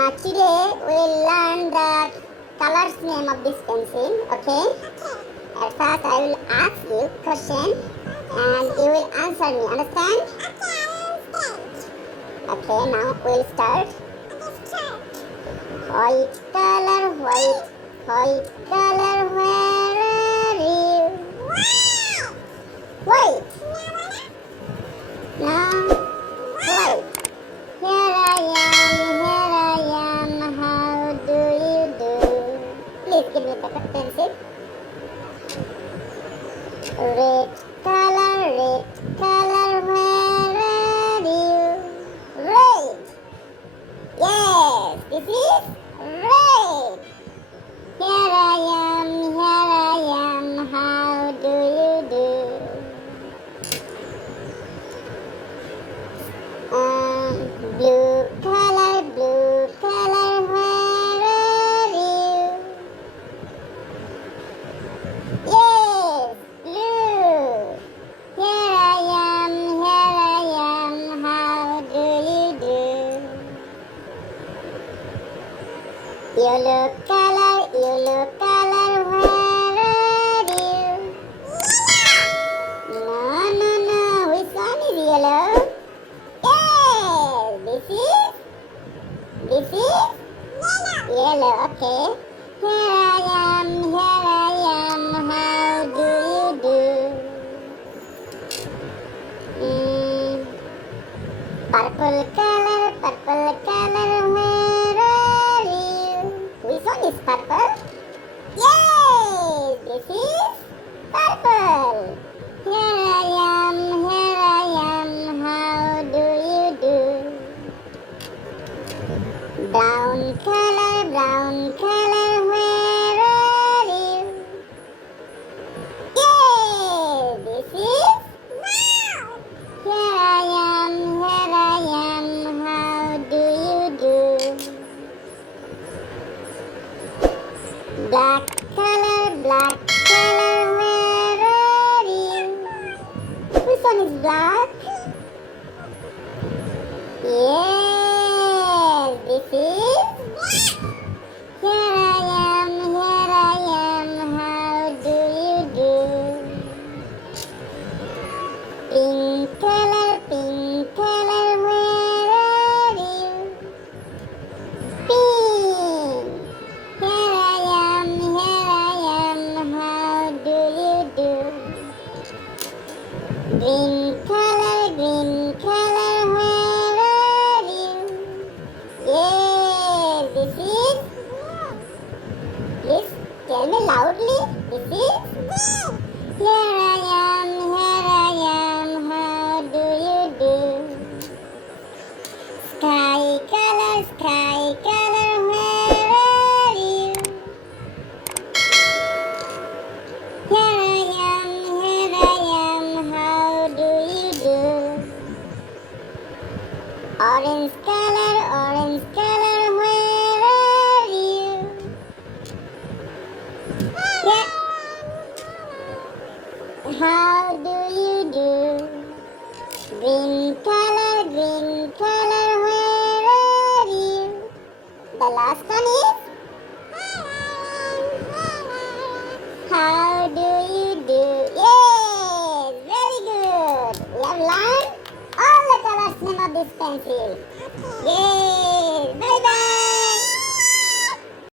Today we'll learn the colors name of this pencil. Okay? At first I will ask you question and you will answer me. Understand? Okay, now we'll start. White color, white color, where are you? White. Now, white. Here I am, how do you do? Please give me the pencil. Red color, where are you? Red. Yes, this is red. Here I am, how do you do? Blue color, where are you? Yes, blue. Here I am, how do you do? Yellow color, where are you? No, which one is yellow? Yes, this is yellow, okay. Here I am, how do you do? Purple color, where are you? Which one is purple? Yes, this is purple. Here I am, how do you do? Brown color, where are you? Yay! This is brown. Here I am, how do you do? Black color, where are you? Which one is black? Yes, this is here I am, how do you do? Pink color, where are you? Pink. Here I am, how do you do? Green color, where are you? Yes, this is. Please tell me loudly. This is. Here I am, how do you do? Sky color, where are you? Here I am, how do you do? Orange color, where are you? Yeah. How do you do? Green color, where are you? The last one is how do you do? Yes, very good. We have learned all the colors name of this pencil.